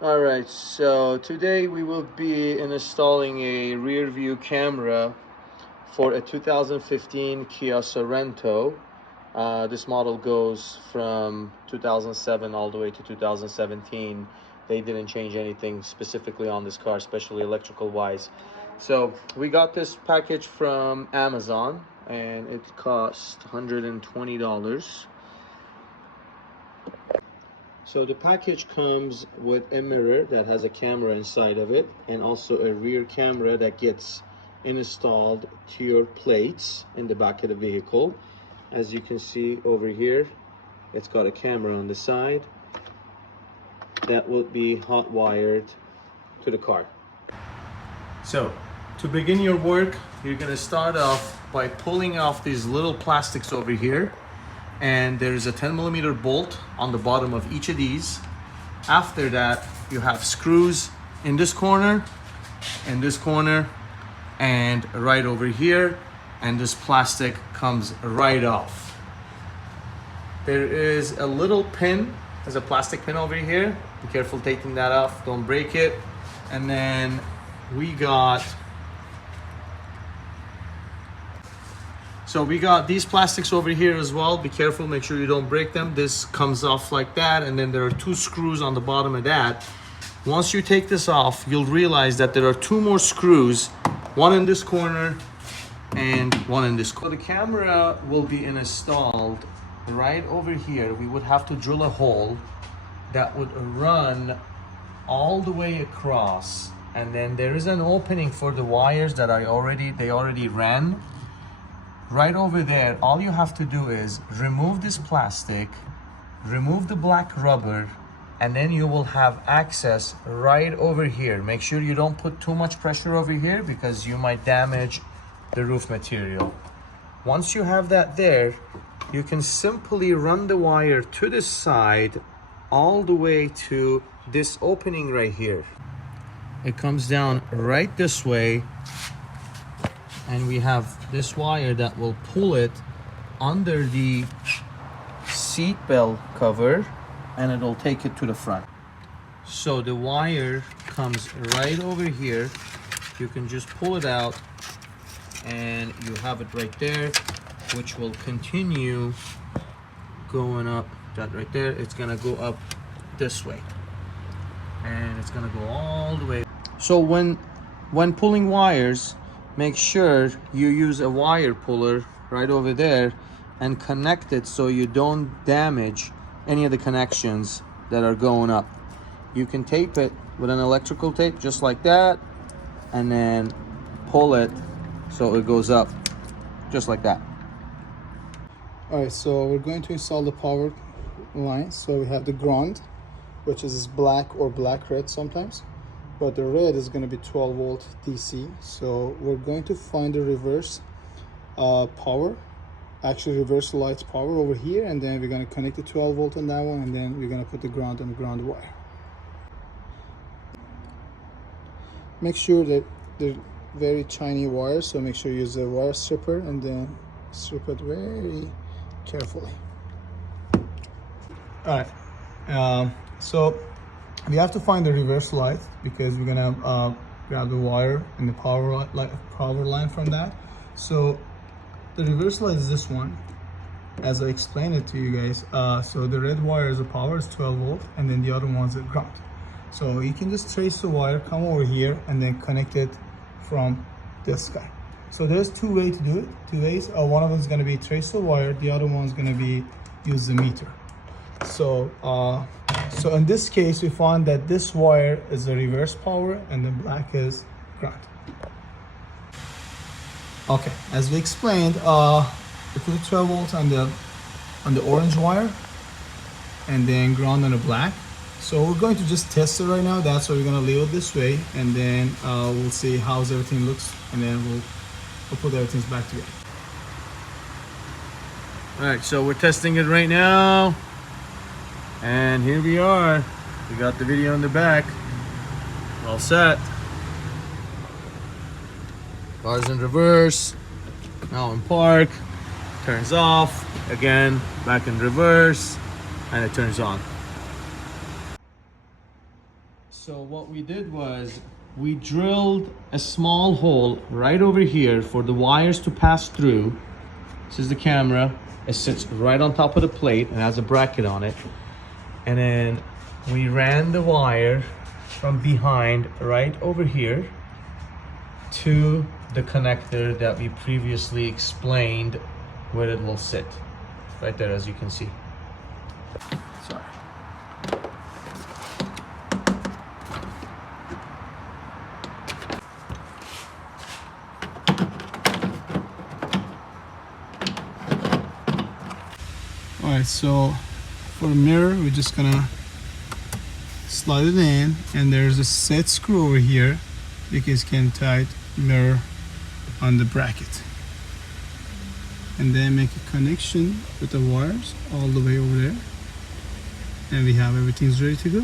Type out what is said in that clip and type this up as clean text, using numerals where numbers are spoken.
Alright, so today we will be installing a rear view camera for a 2015 Kia Sorento. This model goes from 2007 all the way to 2017. They didn't change anything specifically on this car, especially electrical wise. So we got this package from Amazon and it cost $120. So the package comes with a mirror that has a camera inside of it, and also a rear camera that gets installed to your plates in the back of the vehicle. As you can see over here, it's got a camera on the side that will be hot wired to the car. So to begin your work, you're going to start off by pulling off these little plastics over here, and there's a 10mm bolt on the bottom of each of these. After that, you have screws in this corner, and right over here, and this plastic comes right off. There is a little pin, there's a plastic pin over here. Be careful taking that off, don't break it. And then we got these plastics over here as well. Be careful, make sure you don't break them. This comes off like that, and then there are two screws on the bottom of that. Once you take this off, you'll realize that there are two more screws, one in this corner and one in this corner. So the camera will be installed right over here. We would have to drill a hole that would run all the way across, and then there is an opening for the wires that they already ran. Right over there, all you have to do is remove this plastic, remove the black rubber, and then you will have access right over here. Make sure you don't put too much pressure over here because you might damage the roof material. Once you have that there, you can simply run the wire to the side all the way to this opening right here. It comes down right this way, and we have this wire that will pull it under the seat belt cover, and it'll take it to the front. So the wire comes right over here. You can just pull it out and you have it right there, which will continue going up. That right there, it's gonna go up this way, and it's gonna go all the way. So when pulling wires, make sure you use a wire puller right over there and connect it so you don't damage any of the connections that are going up. You can tape it with an electrical tape just like that, and then pull it so it goes up just like that. Alright, so we're going to install the power line. So we have the ground, which is black or black red sometimes, but the red is going to be 12 volt DC. So we're going to find the reverse power, actually reverse lights power over here, and then we're going to connect the 12 volt on that one, and then we're going to put the ground on the ground wire. Make sure that they're very tiny wires, so make sure you use a wire stripper and then strip it very carefully. All right, so we have to find the reverse light because we're gonna grab the wire and the power line from that. So the reverse light is this one, as I explained it to you guys. So the red wire is the power, is 12 volt, and then the other one's the ground. So you can just trace the wire, come over here, and then connect it from this guy. So there's two ways to do it, two ways. One of them is going to be trace the wire, the other one is going to be use the meter. So so in this case, we found that this wire is the reverse power and the black is ground. Okay, as we explained, we put the 12 volts on the orange wire and then ground on the black. So we're going to just test it right now. That's why we're going to leave it this way, and then we'll see how everything looks, and then we'll put everything back together. All right, so we're testing it right now, and here we are. We got the video in the back, all set. Car's in reverse, now in park, turns off, again, back in reverse, and it turns on. So what we did was we drilled a small hole right over here for the wires to pass through. This is the camera. It sits right on top of the plate and has a bracket on it. And then we ran the wire from behind right over here to the connector that we previously explained where it will sit. Right there, as you can see. Sorry. Alright, so for the mirror, we're just gonna slide it in, and there's a set screw over here because you can tight mirror on the bracket. And then make a connection with the wires all the way over there. And we have everything's ready to go.